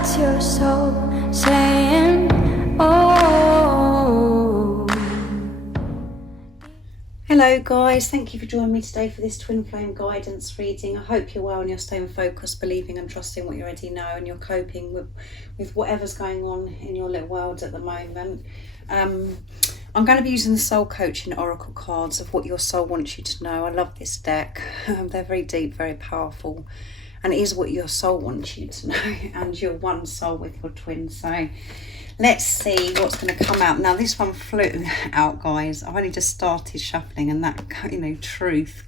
That's your soul saying, oh. Hello guys, thank you for joining me today for this twin flame guidance reading. I hope you're well and you're staying focused, believing and trusting what you already know, and you're coping with whatever's going on in your little world at the moment. I'm going to be using the soul coaching oracle cards of what your soul wants you to know. I love this deck. They're very deep, very powerful, and it is what your soul wants you to know, and you're one soul with your twin. So let's see what's going to come out. Now this one flew out, guys. I've only just started shuffling, and that, truth,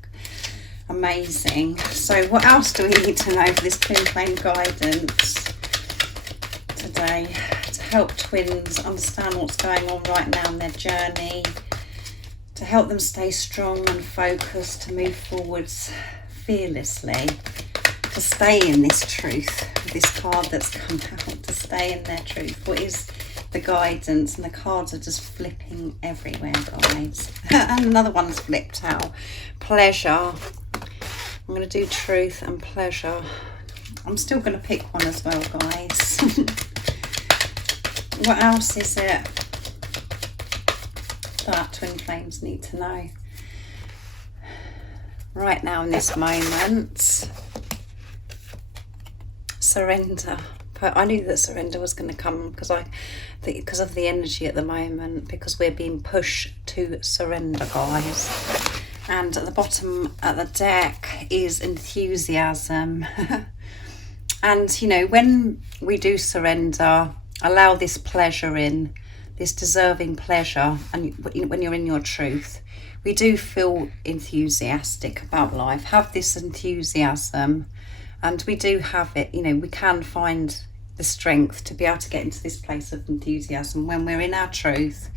amazing. So what else do we need to know for this twin flame guidance today to help twins understand what's going on right now in their journey, to help them stay strong and focused, to move forwards fearlessly, to stay in this truth, this card that's come out, to stay in their truth. What is the guidance? And the cards are just flipping everywhere, guys. And another one's flipped out. Pleasure. I'm going to do truth and pleasure. I'm still going to pick one as well, guys. What else is it that twin flames need to know right now in this moment? Surrender. But I knew that surrender was going to come because of the energy at the moment, because we're being pushed to surrender, guys. And at the bottom of the deck is enthusiasm. And when we do surrender, allow this pleasure in, this deserving pleasure, and when you're in your truth, we do feel enthusiastic about life, have this enthusiasm. And we do have it, we can find the strength to be able to get into this place of enthusiasm when we're in our truth.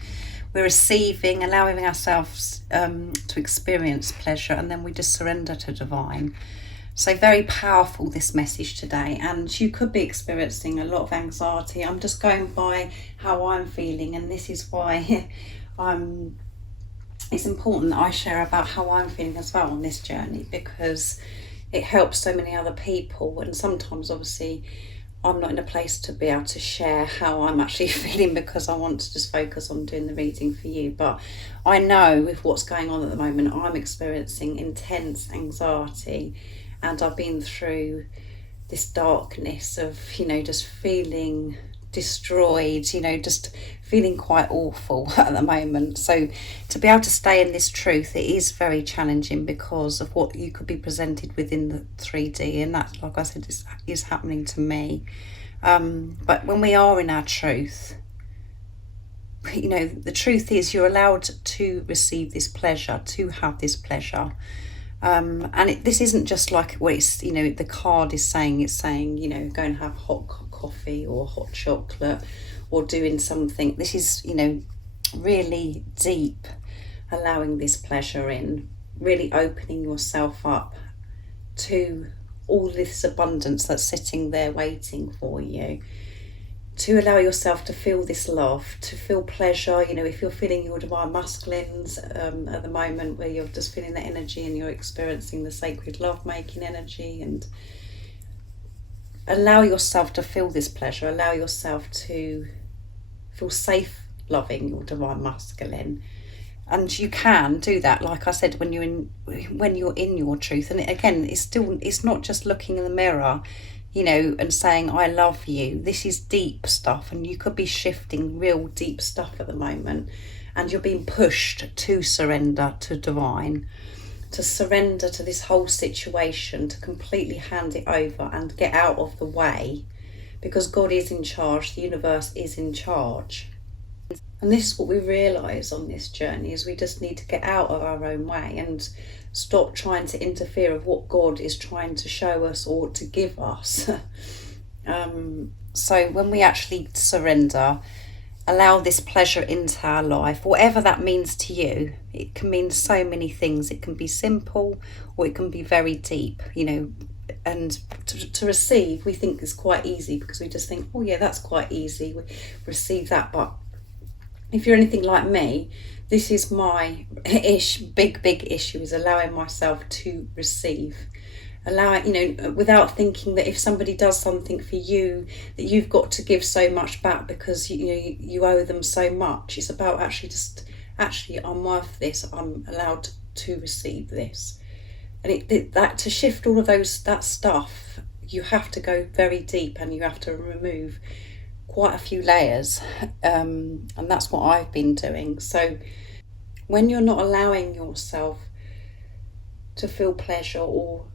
We're receiving, allowing ourselves to experience pleasure, and then we just surrender to divine. So very powerful, this message today. And you could be experiencing a lot of anxiety. I'm just going by how I'm feeling, and this is why it's important that I share about how I'm feeling as well on this journey, because it helps so many other people. And sometimes obviously I'm not in a place to be able to share how I'm actually feeling, because I want to just focus on doing the reading for you. But I know with what's going on at the moment, I'm experiencing intense anxiety, and I've been through this darkness of just feeling destroyed, just feeling quite awful at the moment. So to be able to stay in this truth, it is very challenging because of what you could be presented with in the 3D, and that, like I said, is happening to me. But when we are in our truth, the truth is you're allowed to receive this pleasure, to have this pleasure. And this isn't just like what it's, the card is saying. It's saying, go and have hot coffee or hot chocolate or doing something. This is, really deep, allowing this pleasure in, really opening yourself up to all this abundance that's sitting there waiting for you. To allow yourself to feel this love, to feel pleasure. If you're feeling your divine masculines at the moment, where you're just feeling the energy and you're experiencing the sacred love-making energy, and allow yourself to feel this pleasure. Allow yourself to feel safe loving your divine masculine. And you can do that, like I said, when you're in your truth. And again, it's not just looking in the mirror, and saying, I love you. This is deep stuff, and you could be shifting real deep stuff at the moment, and you're being pushed to surrender to divine, to surrender to this whole situation, to completely hand it over and get out of the way, because God is in charge, the universe is in charge. And this is what we realise on this journey, is we just need to get out of our own way and stop trying to interfere with what God is trying to show us or to give us. So when we actually surrender, allow this pleasure into our life, whatever that means to you. It can mean so many things. It can be simple, or it can be very deep, and to receive, we think is quite easy, because we just think, oh yeah, that's quite easy, we receive that. But if you're anything like me, this is my big issue, is allowing myself to receive. Allow it, without thinking that if somebody does something for you, that you've got to give so much back because you owe them so much. It's about actually I'm worth this. I'm allowed to receive this, and that to shift all of that stuff, you have to go very deep and you have to remove quite a few layers, and that's what I've been doing. So when you're not allowing yourself to feel pleasure or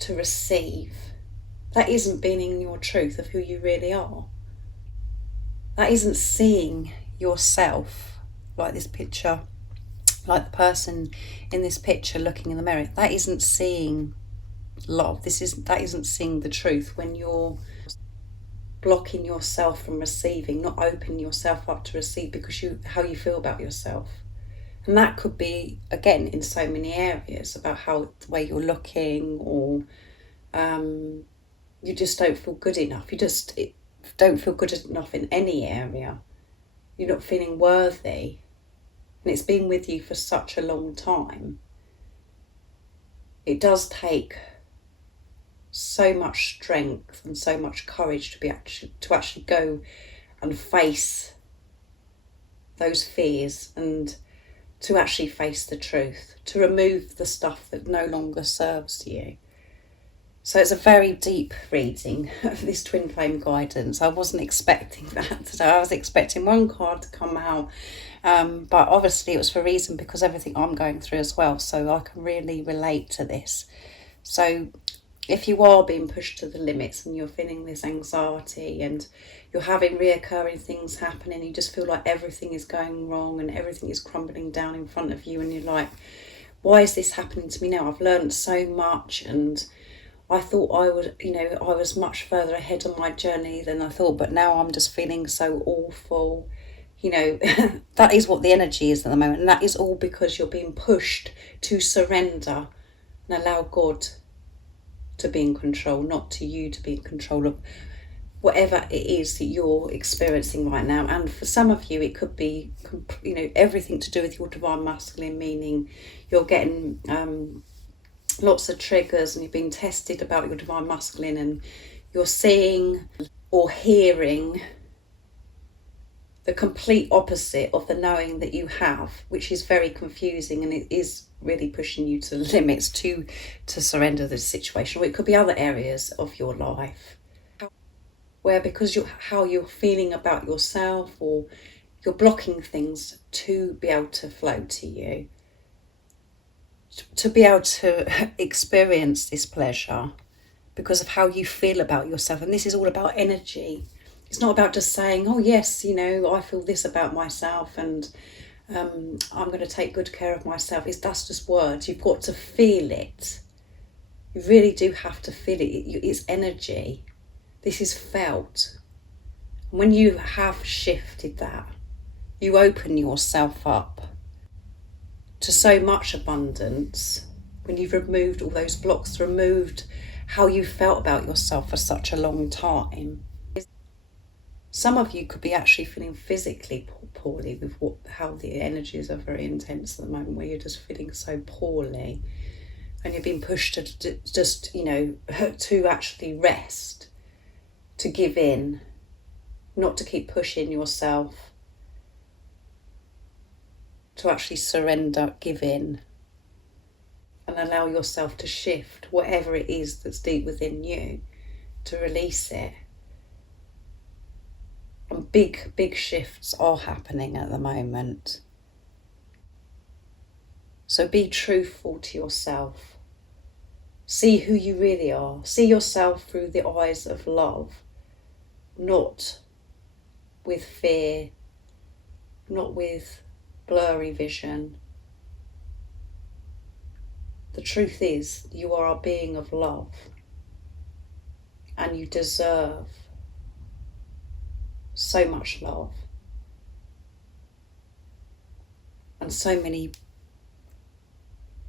to receive, that isn't being in your truth of who you really are. That isn't seeing yourself like this picture, like the person in this picture looking in the mirror. That isn't seeing love. That isn't seeing the truth. When you're blocking yourself from receiving, not opening yourself up to receive because how you feel about yourself. And that could be, again, in so many areas, about the way you're looking, or you just don't feel good enough. You just don't feel good enough in any area. You're not feeling worthy. And it's been with you for such a long time. It does take so much strength and so much courage to actually go and face those fears, and to actually face the truth, to remove the stuff that no longer serves you. So it's a very deep reading of this twin flame guidance. I wasn't expecting that today. I was expecting one card to come out, but obviously it was for a reason, because everything I'm going through as well, so I can really relate to this. So if you are being pushed to the limits and you're feeling this anxiety and you're having reoccurring things happen and you just feel like everything is going wrong and everything is crumbling down in front of you, and you're like, why is this happening to me now? I've learned so much, and I thought I was much further ahead on my journey than I thought, but now I'm just feeling so awful. That is what the energy is at the moment, and that is all because you're being pushed to surrender and allow God to be in control, not to you to be in control of whatever it is that you're experiencing right now. And for some of you, it could be, everything to do with your divine masculine, meaning you're getting lots of triggers and you're being tested about your divine masculine, and you're seeing or hearing the complete opposite of the knowing that you have, which is very confusing, and it is really pushing you to the limits to surrender the situation. Or it could be other areas of your life where, because how you're feeling about yourself, or you're blocking things to be able to flow to you, to be able to experience this pleasure because of how you feel about yourself. And this is all about energy. It's not about just saying, oh yes, I feel this about myself, and I'm going to take good care of myself. That's just words. You've got to feel it. You really do have to feel it. It's energy. This is felt. And when you have shifted that, you open yourself up to so much abundance. When you've removed all those blocks, removed how you felt about yourself for such a long time. Some of you could be actually feeling physically poorly with how the energies are very intense at the moment, where you're just feeling so poorly, and you're being pushed to just, to actually rest, to give in, not to keep pushing yourself, to actually surrender, give in, and allow yourself to shift whatever it is that's deep within you, to release it. And big shifts are happening at the moment. So be truthful to yourself. See who you really are. See yourself through the eyes of love, not with fear, not with blurry vision. The truth is, you are a being of love, and you deserve so much love and so many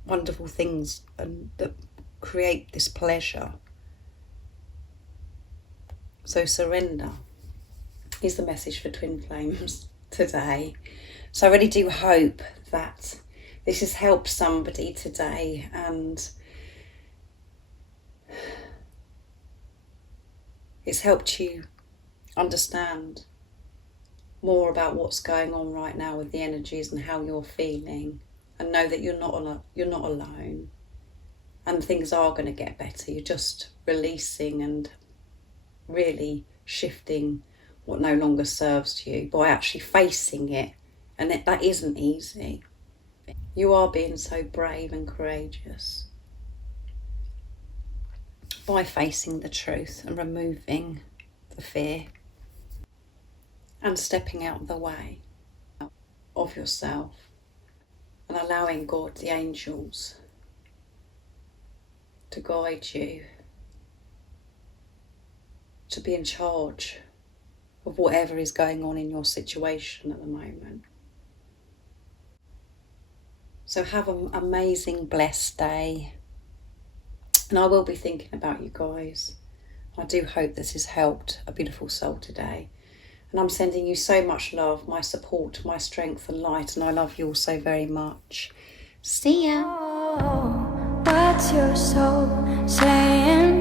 wonderful things that create this pleasure. So surrender is the message for Twin Flames today. So I really do hope that this has helped somebody today, and it's helped you understand more about what's going on right now with the energies and how you're feeling, and know that you're not alone, and things are going to get better. You're just releasing and really shifting what no longer serves you by actually facing it, and that isn't easy. You are being so brave and courageous by facing the truth and removing the fear and stepping out of the way of yourself and allowing God, the angels, to guide you, to be in charge of whatever is going on in your situation at the moment. So have an amazing, blessed day. And I will be thinking about you guys. I do hope this has helped a beautiful soul today. And I'm sending you so much love, my support, my strength and light. And I love you all so very much. See ya. Oh, what's your soul saying?